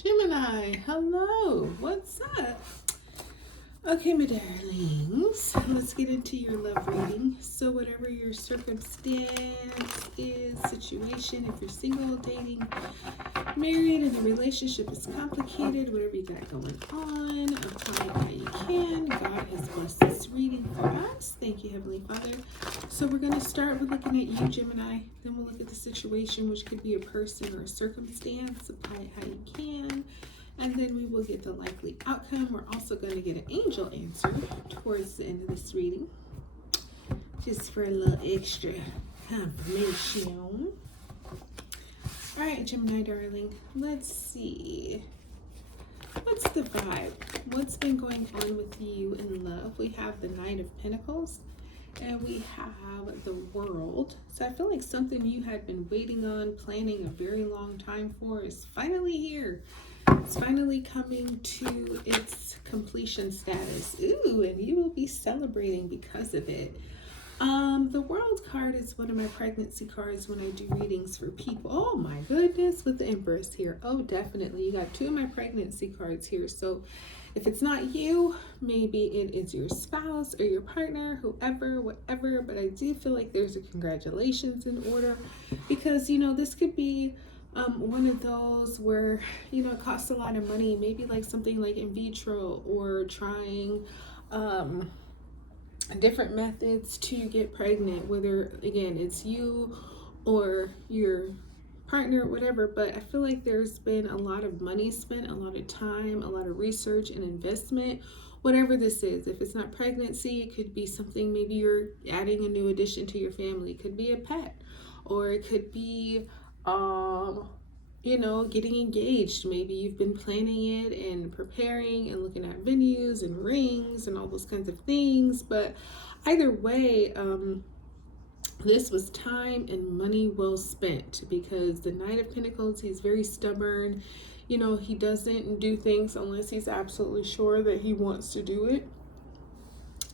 Gemini, hello, what's up? Okay, my darlings, let's get into your love reading. So, whatever your circumstance is, situation, if you're single, dating, married, and the relationship is complicated, whatever you got going on, apply it how you can. God has blessed this reading for us. Thank you, Heavenly Father. So, we're going to start with looking at you, Gemini. Then we'll look at the situation, which could be a person or a circumstance. Apply it how you can. And then we will get the likely outcome. We're also going to get an angel answer towards the end of this reading, just for a little extra confirmation. All right, Gemini darling, let's see. What's the vibe? What's been going on with you in love? We have the Knight of Pentacles and we have the World. So I feel like something you had been waiting on, planning a very long time for is finally here. It's finally coming to its completion status. Ooh, and you will be celebrating because of it. The World card is one of my pregnancy cards when I do readings for people. Oh my goodness, with the Empress here. Oh, definitely. You got two of my pregnancy cards here. So if it's not you, maybe it is your spouse or your partner, whoever, whatever. But I do feel like there's a congratulations in order because, you know, this could be one of those where, you know, it costs a lot of money, maybe like something like in vitro or trying different methods to get pregnant, whether again it's you or your partner, whatever. But I feel like there's been a lot of money spent, a lot of time, a lot of research and investment, whatever this is. If it's not pregnancy, it could be something, maybe you're adding a new addition to your family. It could be a pet, or it could be you know, getting engaged. Maybe you've been planning it and preparing and looking at venues and rings and all those kinds of things. But either way, this was time and money well spent, because the Knight of Pentacles, he's very stubborn. You know, he doesn't do things unless he's absolutely sure that he wants to do it.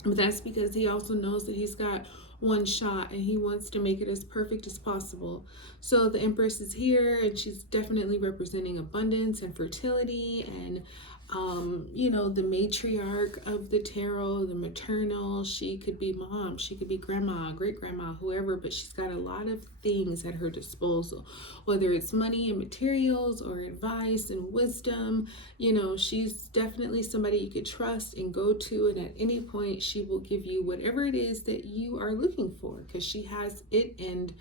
But that's because he also knows that he's got one shot and he wants to make it as perfect as possible. So the Empress is here and she's definitely representing abundance and fertility and you know, the matriarch of the tarot, the maternal. She could be mom, she could be grandma, great grandma, whoever, but she's got a lot of things at her disposal, whether it's money and materials or advice and wisdom. You know, she's definitely somebody you could trust and go to, and at any point she will give you whatever it is that you are looking for, because she has it and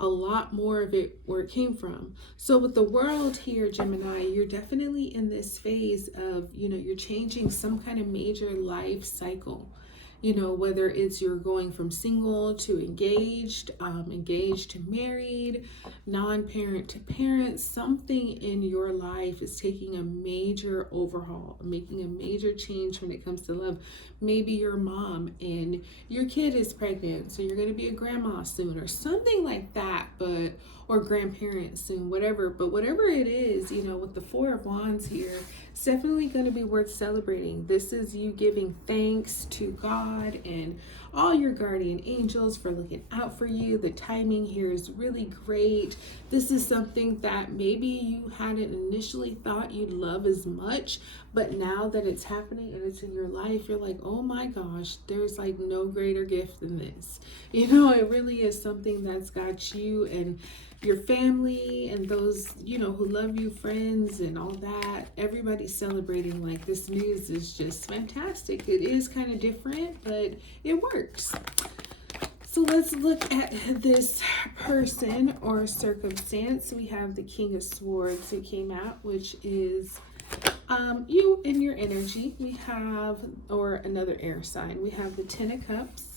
a lot more of it where it came from. So with the World here, Gemini, you're definitely in this phase of, you know, you're changing some kind of major life cycle. You know, whether it's you're going from single to engaged, engaged to married, non-parent to parent, something in your life is taking a major overhaul, making a major change when it comes to love. Maybe you're a mom and your kid is pregnant, so you're going to be a grandma soon or something like that, but or grandparent soon, whatever. But whatever it is, you know, with the Four of Wands here, it's definitely going to be worth celebrating. This is you giving thanks to God and all your guardian angels for looking out for you. The timing here is really great. This is something that maybe you hadn't initially thought you'd love as much, but now that it's happening and it's in your life, you're like, oh my gosh, there's like no greater gift than this. You know, it really is something that's got you and your family and those, you know, who love you, friends and all that. Everybody's celebrating. Like, this news is just fantastic. It is kind of different, but it works. So let's look at this person or circumstance. We have the King of Swords who came out, which is you and your energy. We have, or another air sign, we have the Ten of Cups.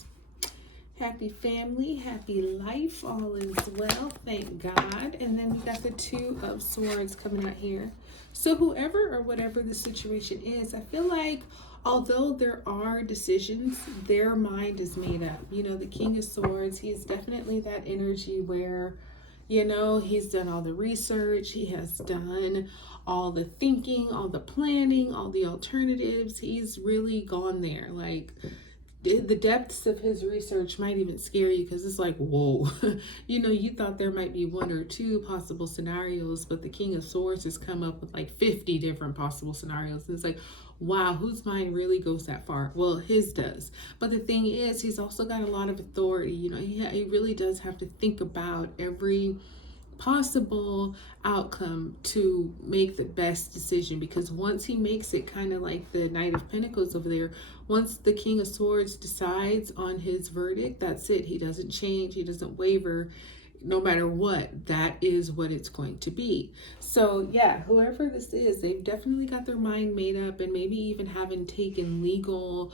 Happy family, happy life, all is well, thank God. And then we got the Two of Swords coming out here. So whoever or whatever the situation is, I feel like although there are decisions, their mind is made up. You know, the King of Swords, he's definitely that energy where, you know, he's done all the research, he has done all the thinking, all the planning, all the alternatives. He's really gone there. Like, the depths of his research might even scare you, because it's like, whoa, you thought there might be one or two possible scenarios, but the King of Swords has come up with like 50 different possible scenarios. And it's like, wow, whose mind really goes that far? Well, his does. But the thing is, he's also got a lot of authority. He really does have to think about every possible outcome to make the best decision, because once he makes it, kind of like the Knight of Pentacles over there, once the King of Swords decides on his verdict, that's it. He doesn't change, he doesn't waver. No matter what, that is what it's going to be. So yeah, whoever this is, they've definitely got their mind made up, and maybe even haven't taken legal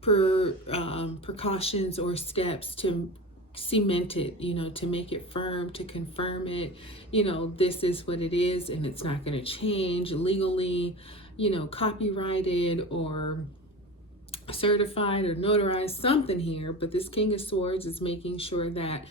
precautions or steps to cement it, to make it firm, to confirm it, this is what it is and it's not going to change legally, copyrighted or certified or notarized, something here. But this King of Swords is making sure that,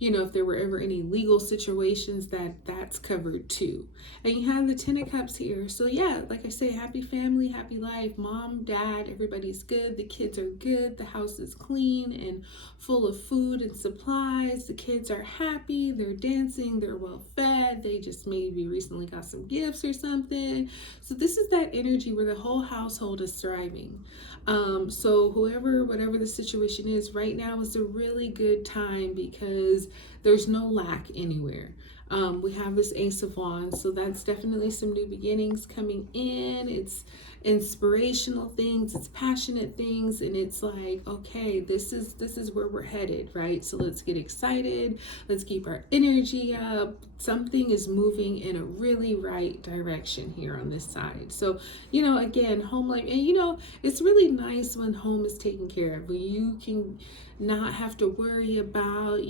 if there were ever any legal situations, that's covered too. And you have the Ten of Cups here. So yeah, like I say, happy family, happy life. Mom, dad, everybody's good. The kids are good. The house is clean and full of food and supplies. The kids are happy. They're dancing. They're well fed. They just maybe recently got some gifts or something. So this is that energy where the whole household is thriving. So whatever the situation is right now is a really good time, because there's no lack anywhere. We have this Ace of Wands, so that's definitely some new beginnings coming in. It's inspirational things, it's passionate things, and it's like, okay, this is where we're headed, right? So let's get excited, let's keep our energy up. Something is moving in a really right direction here on this side. So again, home life, and it's really nice when home is taken care of, when you can not have to worry about,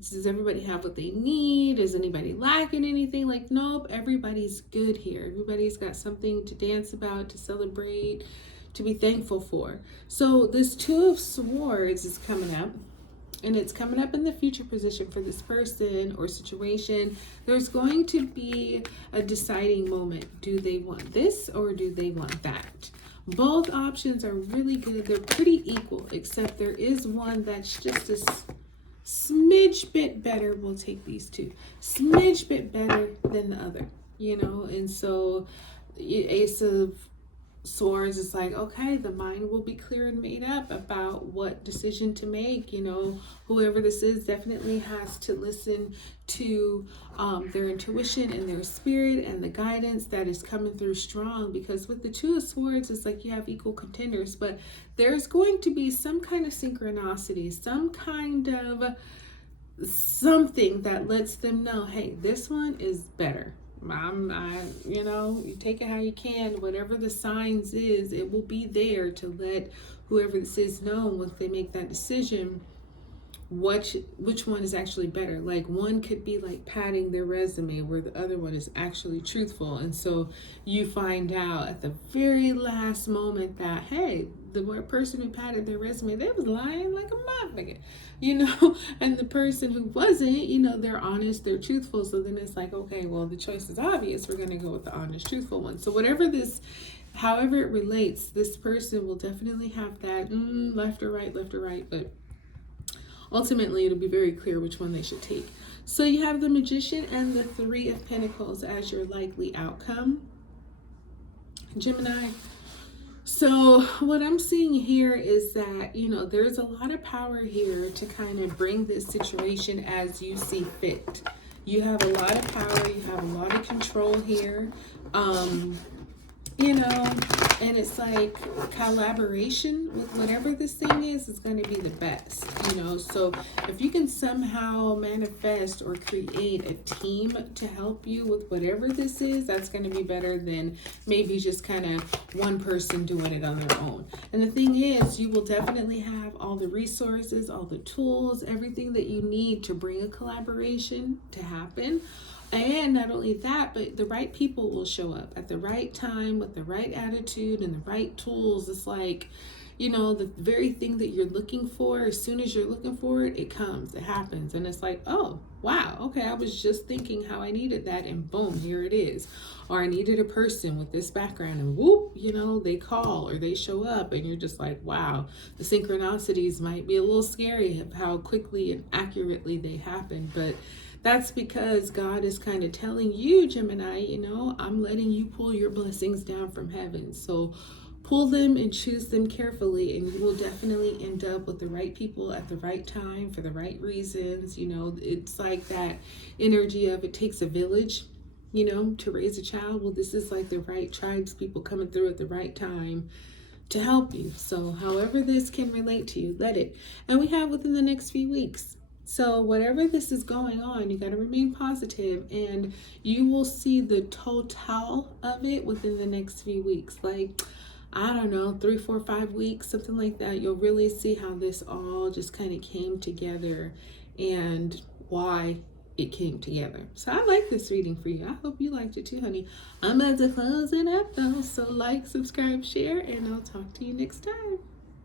does everybody have what they need? Is anybody lacking anything? Like, nope, everybody's good here. Everybody's got something to dance about, to celebrate, to be thankful for. So this Two of Swords is coming up, and it's coming up in the future position for this person or situation. There's going to be a deciding moment. Do they want this or do they want that? Both options are really good. They're pretty equal, except there is one that's just a smidge bit better. We'll take these two. Smidge bit better than the other, and so Ace of Swords is like, okay, the mind will be clear and made up about what decision to make. Whoever this is definitely has to listen to their intuition and their spirit and the guidance that is coming through strong, because with the Two of Swords, it's like you have equal contenders, but there's going to be some kind of synchronicity, some kind of something that lets them know, hey, this one is better. You take it how you can. Whatever the signs is, it will be there to let whoever this is know once they make that decision which one is actually better. Like, one could be like padding their resume, where the other one is actually truthful. And so you find out at the very last moment that, hey, the person who padded their resume, they was lying like a motherfucker, and the person who wasn't, they're honest, they're truthful. So then it's like, okay, well, the choice is obvious. We're going to go with the honest, truthful one. So however it relates, this person will definitely have that left or right, but ultimately it'll be very clear which one they should take. So you have the Magician and the Three of Pentacles as your likely outcome, Gemini. So what I'm seeing here is that, there's a lot of power here to kind of bring this situation as you see fit. You have a lot of power, you have a lot of control here. And it's like collaboration with whatever this thing is going to be the best, so if you can somehow manifest or create a team to help you with whatever this is, that's going to be better than maybe just kind of one person doing it on their own. And the thing is, you will definitely have all the resources, all the tools, everything that you need to bring a collaboration to happen. And not only that, but the right people will show up at the right time with the right attitude and the right tools. It's like, you know, the very thing that you're looking for, as soon as you're looking for it, it comes, it happens. And it's like, oh, wow, okay, I was just thinking how I needed that, and boom, here it is. Or I needed a person with this background, and whoop, you know, they call or they show up, and you're just like, wow, the synchronicities might be a little scary of how quickly and accurately they happen. But that's because God is kind of telling you, Gemini, you know, I'm letting you pull your blessings down from heaven. So pull them and choose them carefully, and you will definitely end up with the right people at the right time for the right reasons. You know, it's like that energy of it takes a village, you know, to raise a child. Well, this is like the right tribes people coming through at the right time to help you. So however this can relate to you, let it. And we have within the next few weeks. So whatever this is going on, you got to remain positive, and you will see the total of it within the next few weeks. Like, I don't know, 3, 4, 5 weeks, something like that. You'll really see how this all just kind of came together and why it came together. So I like this reading for you. I hope you liked it too, honey. I'm about to close it up though. So like, subscribe, share, and I'll talk to you next time.